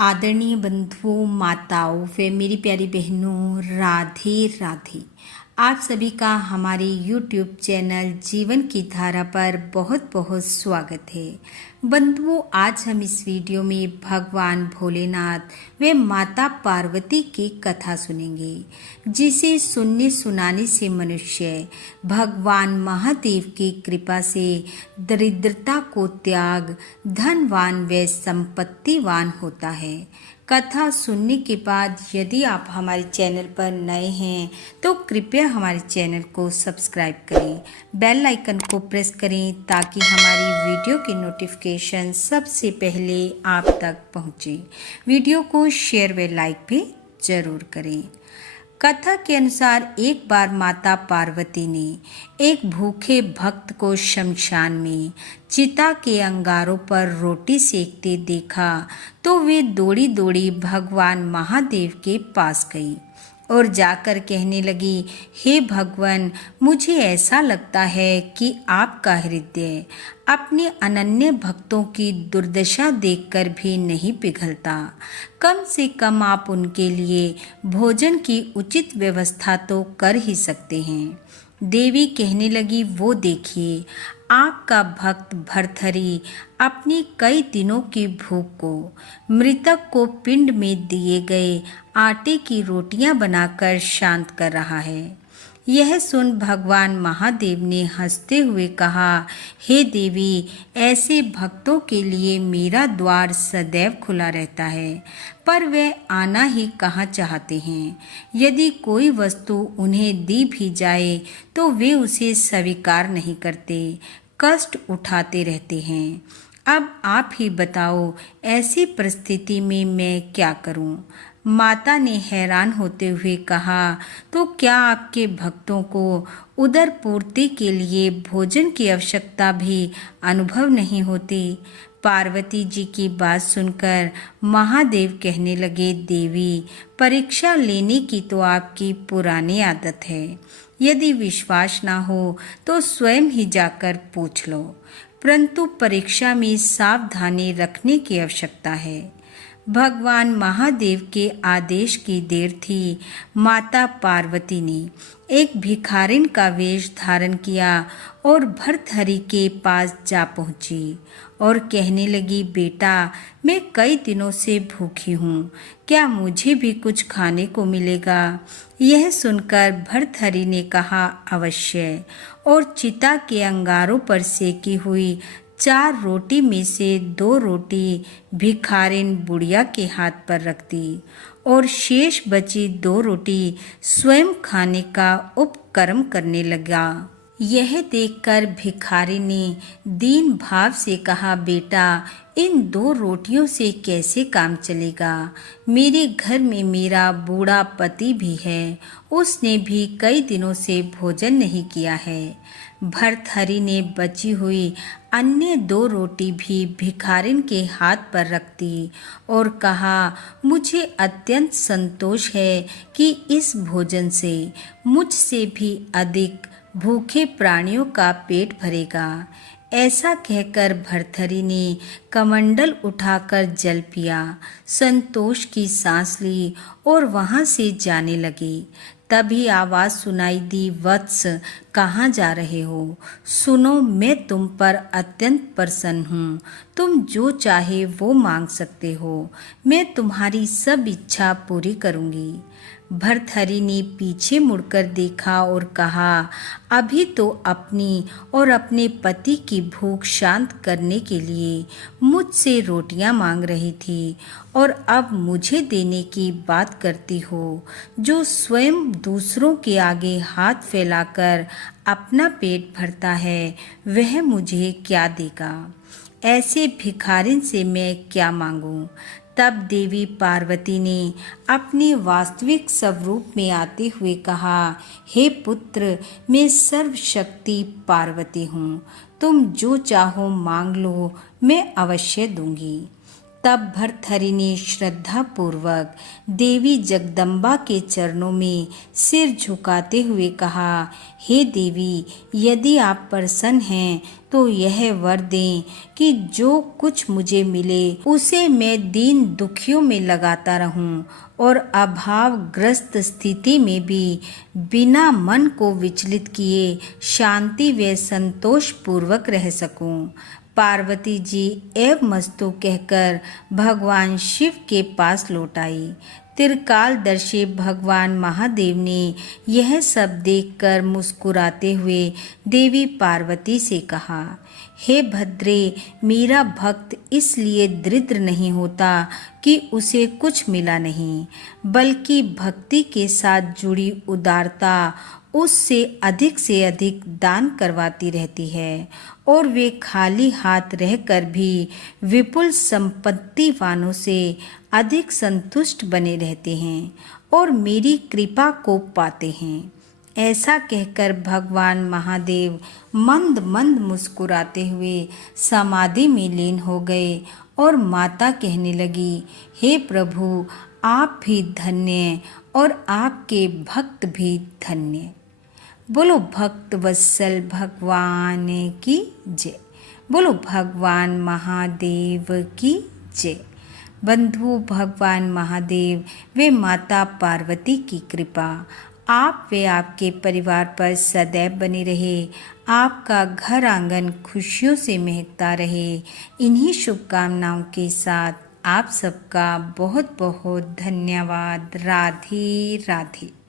आदरणीय बंधुओं, माताओं व मेरी प्यारी बहनों, राधे राधे। आप सभी का हमारे YouTube चैनल जीवन की धारा पर बहुत बहुत स्वागत है। बंधुओं, आज हम इस वीडियो में भगवान भोलेनाथ व माता पार्वती की कथा सुनेंगे, जिसे सुनने सुनाने से मनुष्य भगवान महादेव की कृपा से दरिद्रता को त्याग धनवान व संपत्तिवान होता है। कथा सुनने के बाद यदि आप हमारे चैनल पर नए हैं तो कृपया हमारे चैनल को सब्सक्राइब करें, बेल आइकन को प्रेस करें ताकि हमारी वीडियो की नोटिफिकेशन सबसे पहले आप तक पहुंचे। वीडियो को शेयर व लाइक भी जरूर करें। कथा के अनुसार एक बार माता पार्वती ने एक भूखे भक्त को शमशान में चिता के अंगारों पर रोटी सेकते देखा तो वे दौड़ी दौड़ी भगवान महादेव के पास गई और जाकर कहने लगी, हे भगवान, मुझे ऐसा लगता है कि आपका हृदय अपने अनन्य भक्तों की दुर्दशा देखकर भी नहीं पिघलता। कम से कम आप उनके लिए भोजन की उचित व्यवस्था तो कर ही सकते हैं। देवी कहने लगी, वो देखिए, आपका भक्त भर्तहरि अपनी कई दिनों की भूख को मृतक को पिंड में दिए गए आटे की रोटियां बनाकर शांत कर रहा है। यह सुन भगवान महादेव ने हंसते हुए कहा, हे देवी, ऐसे भक्तों के लिए मेरा द्वार सदैव खुला रहता है, पर वे आना ही कहाँ चाहते हैं। यदि कोई वस्तु उन्हें दी भी जाए तो वे उसे स्वीकार नहीं करते, कष्ट उठाते रहते हैं। अब आप ही बताओ, ऐसी परिस्थिति में मैं क्या करूं? माता ने हैरान होते हुए कहा, तो क्या आपके भक्तों को उदर पूर्ति के लिए भोजन की आवश्यकता भी अनुभव नहीं होती? पार्वती जी की बात सुनकर महादेव कहने लगे, देवी, परीक्षा लेने की तो आपकी पुरानी आदत है। यदि विश्वास ना हो तो स्वयं ही जाकर पूछ लो, परंतु परीक्षा में सावधानी रखने की आवश्यकता है। भगवान महादेव के आदेश की देर थी। माता पार्वती ने एक भिखारिन का वेश धारण किया और भर्तहरि के पास जा पहुंची और कहने लगी, बेटा, मैं कई दिनों से भूखी हूँ, क्या मुझे भी कुछ खाने को मिलेगा? यह सुनकर भर्तहरि ने कहा, अवश्य, और चिता के अंगारों पर सेकी हुई 4 रोटी में से 2 रोटी भिखारिन बुढ़िया के हाथ पर रख दी और शेष बची 2 रोटी स्वयं खाने का उपक्रम करने लगा। यह देखकर भिखारी ने दीन भाव से कहा, बेटा, इन 2 रोटियों से कैसे काम चलेगा? मेरे घर में मेरा बूढ़ा पति भी है, उसने भी कई दिनों से भोजन नहीं किया है। भर्तहरि ने बची हुई अन्य 2 रोटी भी भिखारिन के हाथ पर रख दी और कहा, मुझे अत्यंत संतोष है कि इस भोजन से मुझसे भी अधिक भूखे प्राणियों का पेट भरेगा। ऐसा कहकर भर्तहरि ने कमंडल उठाकर जल पिया, संतोष की सांस ली और वहां से जाने लगे। तभी आवाज सुनाई दी, वत्स, कहाँ जा रहे हो? सुनो, मैं तुम पर अत्यंत प्रसन्न हूँ। तुम जो चाहे वो मांग सकते हो, मैं तुम्हारी सब इच्छा पूरी करूँगी। भर्तहरि ने पीछे मुड़कर देखा और कहा, अभी तो अपनी और अपने पति की भूख शांत करने के लिए मुझसे रोटियां मांग रही थी और अब मुझे देने की बात करती हो। जो स्वयं दूसरों के आगे हाथ फैलाकर अपना पेट भरता है, वह मुझे क्या देगा? ऐसे भिखारिन से मैं क्या मांगूं? तब देवी पार्वती ने अपने वास्तविक स्वरूप में आते हुए कहा, हे पुत्र, मैं सर्वशक्ति पार्वती हूँ, तुम जो चाहो मांग लो, मैं अवश्य दूंगी। तब भर्तहरि ने श्रद्धा पूर्वक देवी जगदम्बा के चरणों में सिर झुकाते हुए कहा, हे देवी, यदि आप प्रसन्न हैं तो यह वर दें कि जो कुछ मुझे मिले उसे मैं दीन दुखियों में लगाता रहूं और अभावग्रस्त स्थिति में भी बिना मन को विचलित किए शांति व संतोष पूर्वक रह सकूं। पार्वती जी एवं मस्तु कहकर भगवान शिव के पास लौट आई। त्रिकालदर्शी भगवान महादेव ने यह सब देखकर मुस्कुराते हुए देवी पार्वती से कहा, हे भद्रे, मेरा भक्त इसलिए दरिद्र नहीं होता कि उसे कुछ मिला नहीं, बल्कि भक्ति के साथ जुड़ी उदारता उससे अधिक से अधिक दान करवाती रहती है और वे खाली हाथ रहकर भी विपुल संपत्ति वालों से अधिक संतुष्ट बने रहते हैं और मेरी कृपा को पाते हैं। ऐसा कहकर भगवान महादेव मंद मंद मुस्कुराते हुए समाधि में लीन हो गए और माता कहने लगी, हे प्रभु, आप भी धन्य और आपके भक्त भी धन्य। बोलो भक्त वत्सल भगवान की जय। बोलो भगवान महादेव की जय। बंधु, भगवान महादेव वे माता पार्वती की कृपा आप वे आपके परिवार पर सदैव बनी रहे। आपका घर आंगन खुशियों से महकता रहे। इन्हीं शुभकामनाओं के साथ आप सबका बहुत बहुत धन्यवाद। राधे राधे।